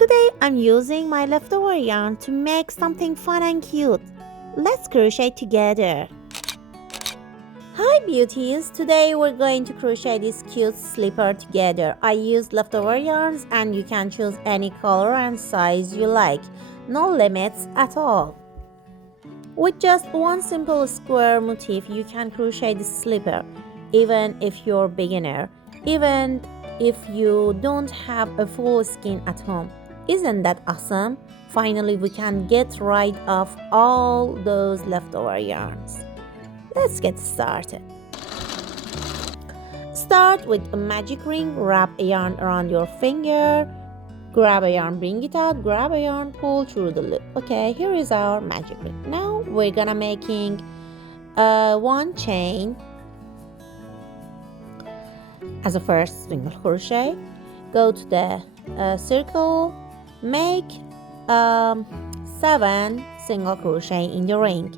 Today I'm using my leftover yarn to make something fun and cute. Let's crochet together. Hi beauties, today we're going to crochet this cute slipper together. I used leftover yarns and you can choose any color and size you like. No limits at all. With just one simple square motif you can crochet this slipper, even if you're beginner, even if you don't have a full skein at home. Isn't that awesome? Finally we can get rid of all those leftover yarns. Let's get started. Start with a magic ring, wrap a yarn around your finger, grab a yarn, bring it out, grab a yarn, pull through the loop. Okay, here is our magic ring. Now we're gonna making one chain as a first single crochet. Go to the circle, make 7 single crochet in the ring.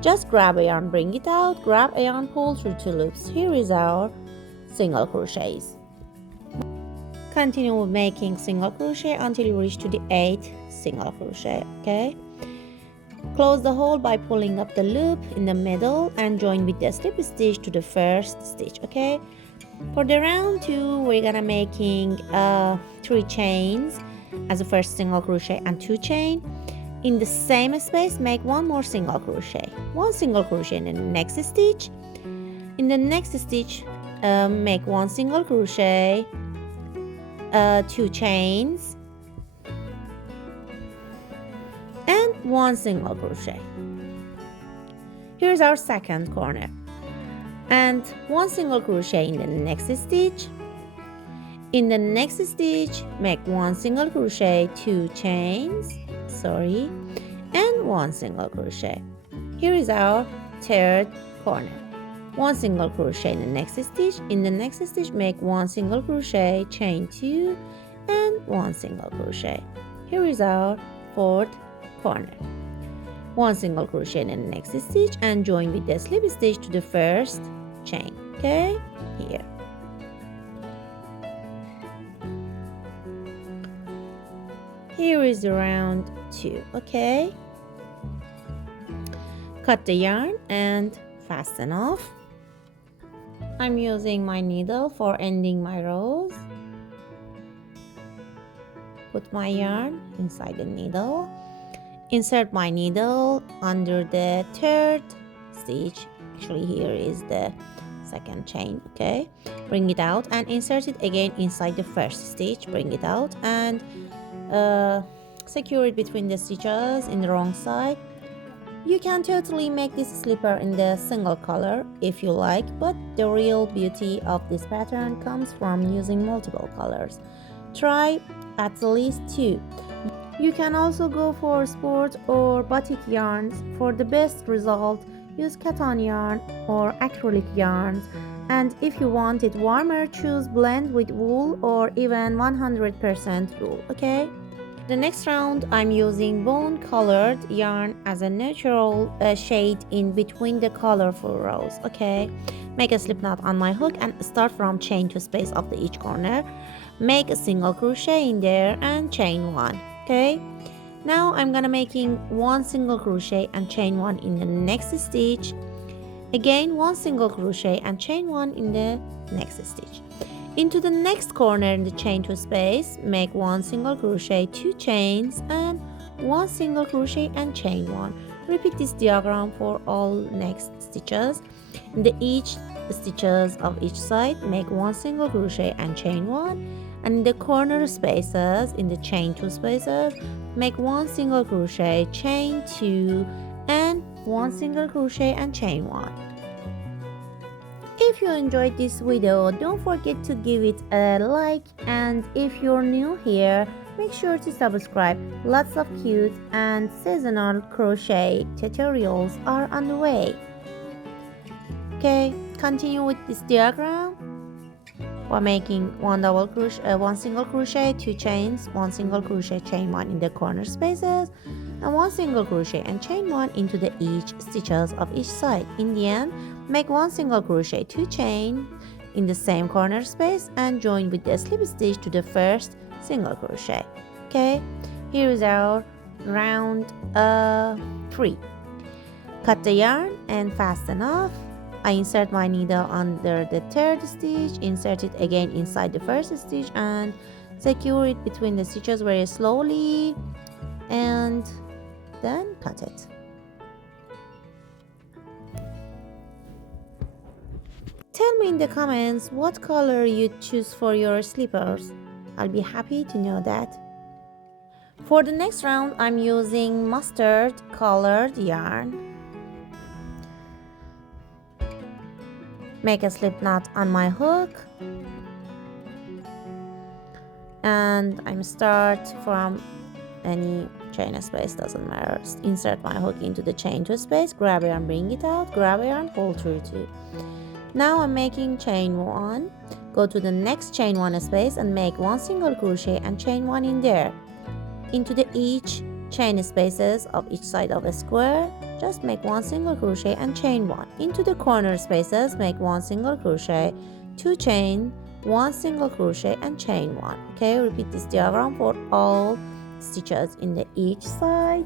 Just grab a yarn, bring it out, grab a yarn, pull through 2 loops. Here is our single crochets. Continue making single crochet until you reach to the 8th single crochet. Okay, close the hole by pulling up the loop in the middle and join with the slip stitch to the first stitch. Okay, for the round 2 we're gonna making 3 chains as a first single crochet and 2 chain. In the same space make 1 more single crochet, 1 single crochet in the next stitch. In the next stitch make 1 single crochet, 2 chains and 1 single crochet. Here's our second corner, and 1 single crochet in the next stitch. In the next stitch make 1 single crochet, 2 chains, and 1 single crochet. Here is our third corner. 1 single crochet in the next stitch. In the next stitch make 1 single crochet, chain 2 and 1 single crochet. Here is our fourth corner. 1 single crochet in the next stitch and join with the slip stitch to the first chain. Okay, here. Here is the round 2. Okay, cut the yarn and fasten off. I'm using my needle for ending my rows. Put my yarn inside the needle. Insert my needle under the third stitch. Actually here is the second chain. Okay, bring it out and insert it again inside the first stitch. Bring it out and secure it between the stitches in the wrong side. You can totally make this slipper in the single color if you like, but the real beauty of this pattern comes from using multiple colors. Try at least 2. You can also go for sport or batik yarns. For the best result, use cotton yarn or acrylic yarns, and if you want it warmer, choose blend with wool or even 100% wool. Okay, the next round I'm using bone colored yarn as a natural shade in between the colorful rows. Okay, make a slip knot on my hook and start from chain to space of each corner. Make a single crochet in there and chain 1. Okay, now I'm gonna making 1 single crochet and chain 1 in the next stitch. Again 1 single crochet and chain 1 in the next stitch. Into the next corner in the chain 2 space, make 1 single crochet, 2 chains and 1 single crochet and chain 1. Repeat this diagram for all next stitches. In the each stitches of each side, make 1 single crochet and chain 1, and in the corner spaces in the chain 2 spaces, make 1 single crochet, chain 2 and 1 single crochet and chain 1. If you enjoyed this video, don't forget to give it a like, and if you're new here, make sure to subscribe. Lots of cute and seasonal crochet tutorials are on the way. Okay, continue with this diagram by making 1 single crochet, 2 chains, 1 single crochet, chain 1 in the corner spaces, and 1 single crochet and chain 1 into the each stitches of each side. In the end, make 1 single crochet, 2 chain in the same corner space and join with the slip stitch to the first single crochet. Okay, here is our round 3. Cut the yarn and fasten off. I insert my needle under the 3rd stitch, insert it again inside the 1st stitch, and secure it between the stitches very slowly, and then cut it. Tell me in the comments what color you choose for your slippers. I'll be happy to know that. For the next round, I'm using mustard colored yarn. Make a slip knot on my hook, and I'm start from any chain space, doesn't matter. Insert my hook into the chain 2 space, grab yarn, bring it out, grab yarn, pull through 2. Now I'm making chain 1. Go to the next chain 1 space and make 1 single crochet and chain 1 in there. Into the each chain spaces of each side of a square, just make 1 single crochet and chain 1. Into the corner spaces, make 1 single crochet, 2 chain, 1 single crochet and chain 1. Okay, repeat this diagram for all stitches in the each side.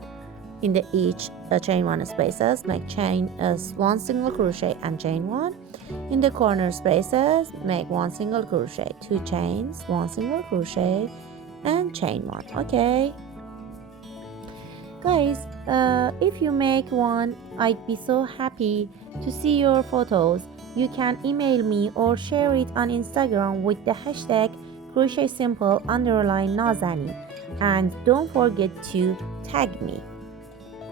In the each chain 1 spaces, make chain 1 single crochet and chain 1. In the corner spaces, make 1 single crochet, 2 chains, 1 single crochet and chain 1. Okay, guys, if you make one, I'd be so happy to see your photos. You can email me or share it on Instagram with the hashtag crochetsimple_nazani, and don't forget to tag me.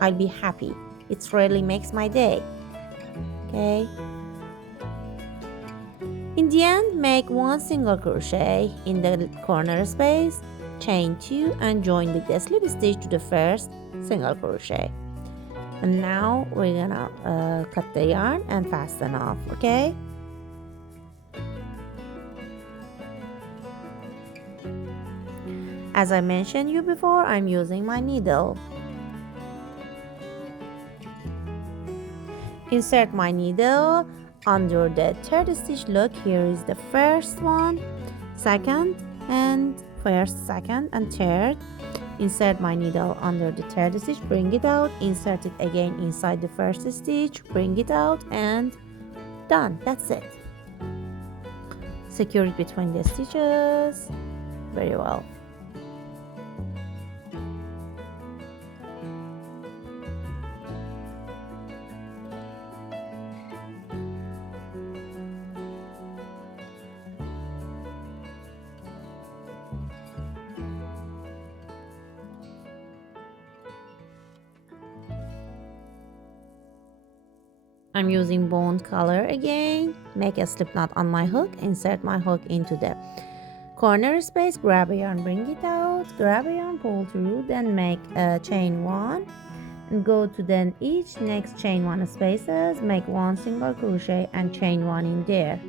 I'll be happy. It really makes my day. Okay, in the end, make 1 single crochet in the corner space, chain 2 and join with the slip stitch to the 1st single crochet. And now we're gonna cut the yarn and fasten off. Okay, as I mentioned you before, I'm using my needle. Insert my needle under the 3rd stitch. Look, here is the 1st one, 2nd, and 1st, 2nd, and 3rd. Insert my needle under the 3rd stitch, bring it out, insert it again inside the 1st stitch, bring it out, and done. That's it. Secure it between the stitches very well. I'm using bone color again. Make a slip knot on my hook, insert my hook into the corner space, grab a yarn, bring it out, grab a yarn, pull through, then make a chain 1 and go to then each next chain 1 spaces, make 1 single crochet and chain 1 in there.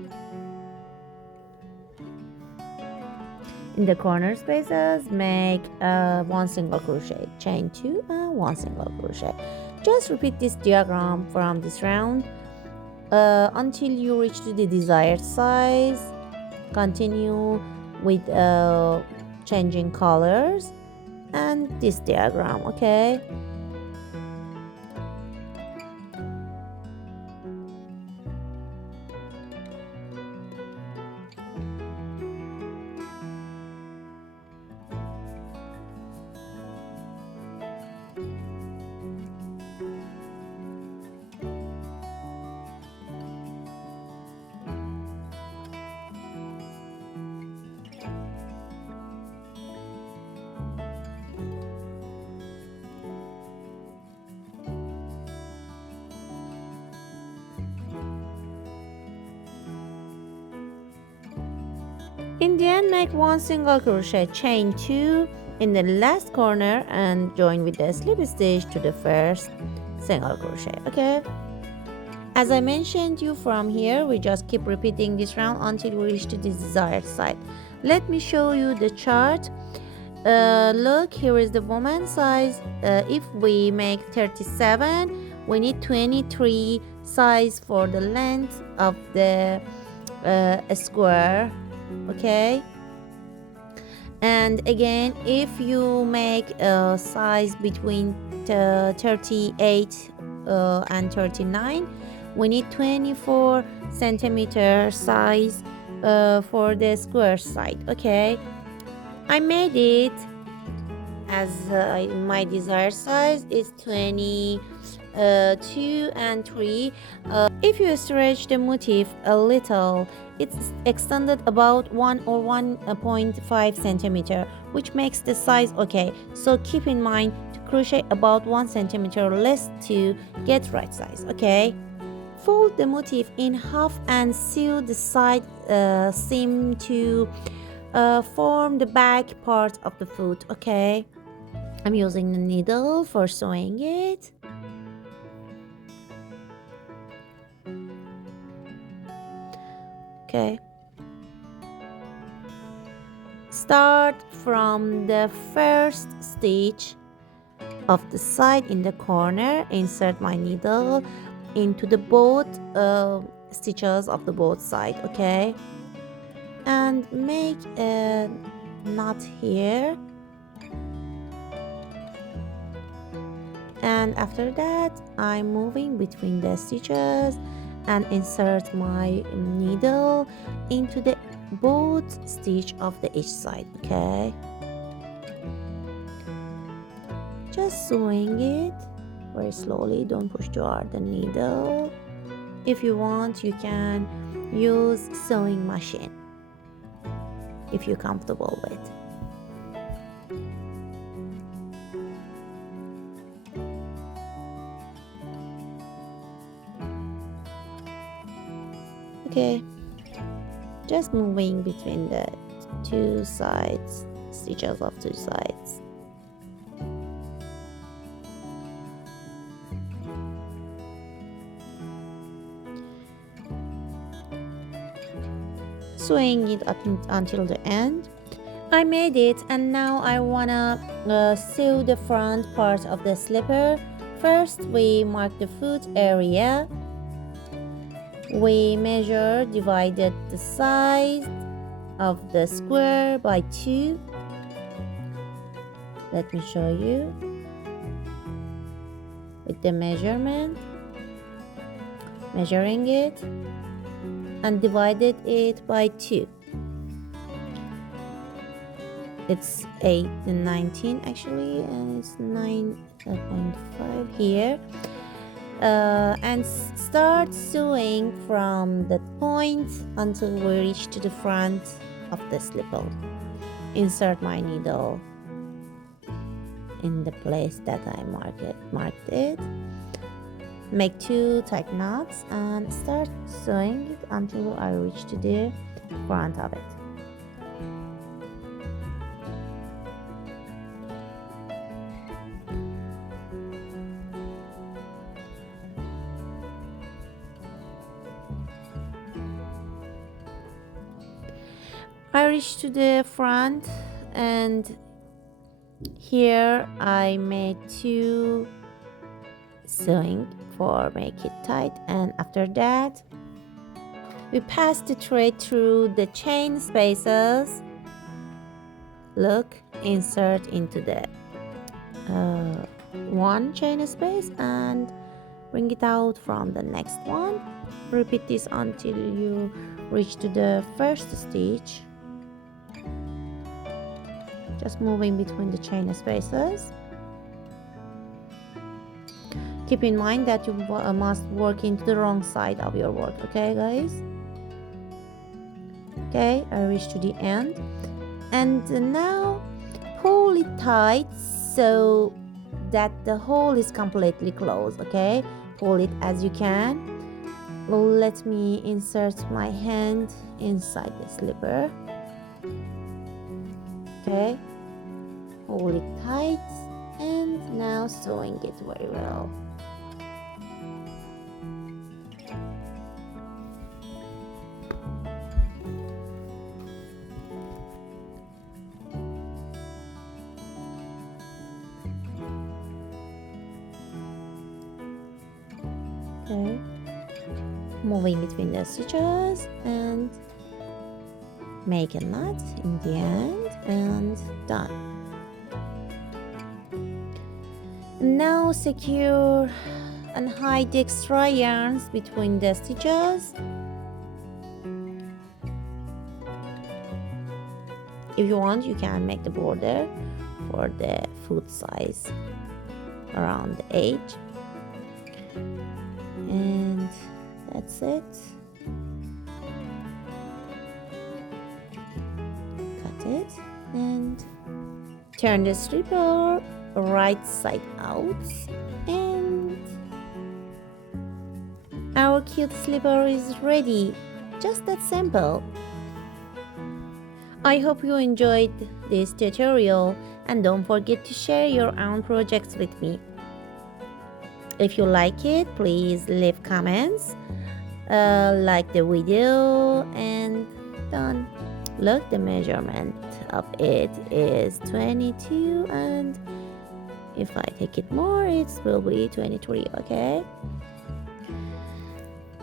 In the corner spaces, make 1 single crochet, chain 2 and 1 single crochet. Just repeat this diagram from this round until you reach to the desired size. Continue with changing colors and this diagram. Okay, in the end, make 1 single crochet, chain 2 in the last corner and join with the slip stitch to the 1st single crochet. Okay, as I mentioned you from here, we just keep repeating this round until we reach to the desired side. Let me show you the chart. Look, here is the woman size. If we make 37, we need 23 size for the length of the square. Okay, And again, if you make a size between 38 and 39, we need 24 centimeter size for the square side. Okay, I made it as my desired size is 22 and 3. If you stretch the motif a little, it's extended about 1 or 1.5 centimeter, which makes the size okay. So keep in mind to crochet about 1 centimeter less to get right size. Okay, fold the motif in half and sew the side seam to form the back part of the foot. Okay, I'm using the needle for sewing it. Okay, start from the first stitch of the side in the corner. Insert my needle into the both stitches of the both side. Okay, and make a knot here, and after that I'm moving between the stitches and insert my needle into the both stitch of the each side. Okay, just sewing it very slowly, don't push too hard the needle. If you want, you can use sewing machine if you're comfortable with. Okay, just moving between the two sides, stitches of two sides. Sewing it up until the end. I made it, and now I wanna sew the front part of the slipper. First, we mark the foot area. We measure, divided the size of the square by 2. Let me show you with the measurement, measuring it and divided it by 2. It's 8 and 19 actually, and it's 9.5 here. And start sewing from the point until we reach to the front of the slipper. Insert my needle in the place that I marked it. Make 2 tight knots and start sewing it until I reach to the front of it. I reached to the front, and here I made 2 sewing for make it tight, and after that we pass the thread through the chain spaces. Look, insert into the one chain space and bring it out from the next one. Repeat this until you reach to the first stitch, just moving between the chain spaces. Keep in mind that you must work into the wrong side of your work. Okay guys, okay, I reached to the end, and now pull it tight so that the hole is completely closed. Okay, pull it as you can. Let me insert my hand inside the slipper. Okay, hold it tight, and now sewing it very well. Okay, moving between the stitches and make a knot in the end and done. Now secure and hide the extra yarns between the stitches. If you want, you can make the border for the foot size around the edge. And that's it. Cut it and turn the stripper right side out, and our cute slipper is ready. Just that simple. I hope you enjoyed this tutorial, and don't forget to share your own projects with me. If you like it, please leave comments, like the video, and done. Look, the measurement of it is 22, and if I take it more, it will be 23, okay?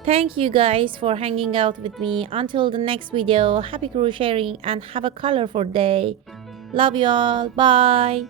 Thank you guys for hanging out with me. Until the next video, happy crocheting and have a colorful day. Love you all. Bye.